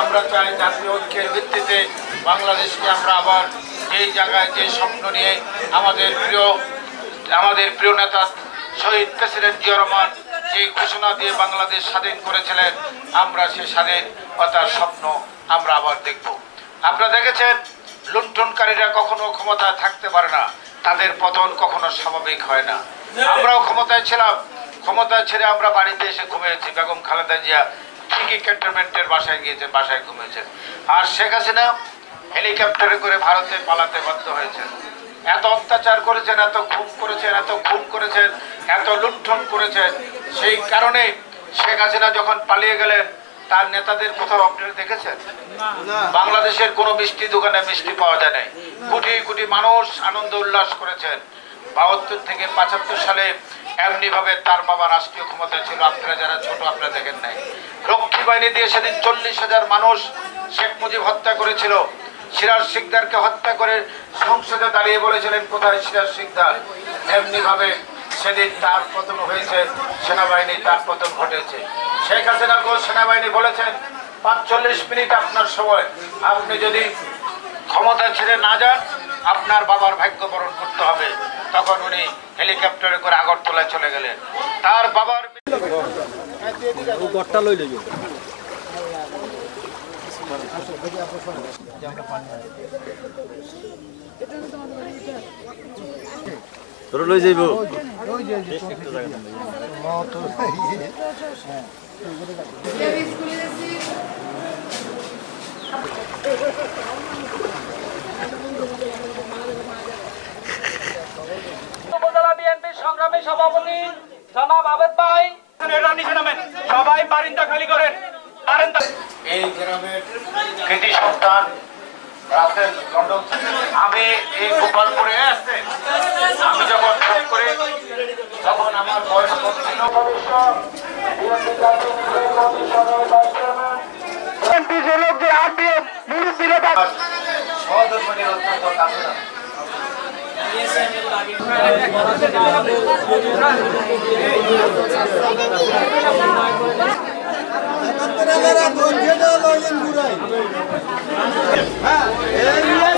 আমরা চাই জাতীয় ঐক্যের ভিত্তিতে বাংলাদেশকে আমরা আবার যেই জায়গায় যে স্বপ্ন নিয়ে আমাদের প্রিয় নেতা শহীদ প্রেসিডেন্ট জিয়া রহমান যেই ঘোষণা দিয়ে বাংলাদেশ স্বাধীন করেছিলেন, আমরা সেই স্বাধীনতার স্বপ্ন আমরা আবার দেখব। আপনারা দেখেছেন লুণ্ঠনকারীরা কখনো ক্ষমতায় থাকতে পারে না, তাদের পতন কখনো স্বাভাবিক হয় না। আমরাও ক্ষমতায় ছিলাম, ক্ষমতায় ছেড়ে আমরা বাড়িতে এসে ঘুমিয়েছি। বেগম খালেদা জিয়া ঠিকই ক্যান্টনমেন্টের বাসায় গিয়েছেন, বাসায় ঘুমিয়েছেন। আর শেখ হাসিনা হেলিকপ্টারে করে ভারতে পালাতে বাধ্য হয়েছেন। এত অত্যাচার করেছেন, এত খুন করেছেন, এত খুন করেছেন, এত লুণ্ঠন করেছেন। সেই কারণে শেখ হাসিনা যখন পালিয়ে গেলেন, তার নেতাদের কোথাও আপনারা দেখেছেন? বাংলাদেশের কোনো মিষ্টি দোকানে মিষ্টি পাওয়া যায় নাই। কোটি কোটি মানুষ আনন্দ উল্লাস করেছেন। ৭২ থেকে ৭৫ সালে এমনিভাবে তার বাবা রাষ্ট্রীয় ক্ষমতায় ছিল। আপনারা যারা ছোট আপনারা দেখেন নাই, রক্ষী বাহিনী দিয়ে সেদিন ৪০,০০০ মানুষ শেখ মুজিব হত্যা করেছিল। সিরাজ শিকদারকে হত্যা করে সংসদে দাঁড়িয়ে বলেছিলেন, কোথায় সিরাজ শিকদার? এমনিভাবে সেদিন তার পতন হয়েছে, সেনাবাহিনী তার পতন ঘটেছে। শেখ হাসিনাকেও সেনাবাহিনী বলেছেন ৪৫ মিনিট আপনার সময়, আপনি যদি ক্ষমতা ছেড়ে না যান আপনার বাবার ভাগ্য বরণ করতে হবে। তখন উনি হেলিকপ্টারে করে আগরতলায় চলে গেলেন। তার বাবার তোরা লই যাইব উপজেলা বিএনপির সংগ্রামী সভাপতি জনাব আবেদ ভাই, সবাই বারিন্দা খালি করেন। এই গ্রামের কৃতি সন্তান রাসেল লন্ডন। আমি এই গোপালপুরে আসতে আমি যখন ফোন করে তখন আমার বয়স কম ছিল। সহধর্মীর অত্যন্ত কাছে Hãy subscribe cho kênh Ghiền Mì Gõ để không bỏ lỡ những video hấp dẫn.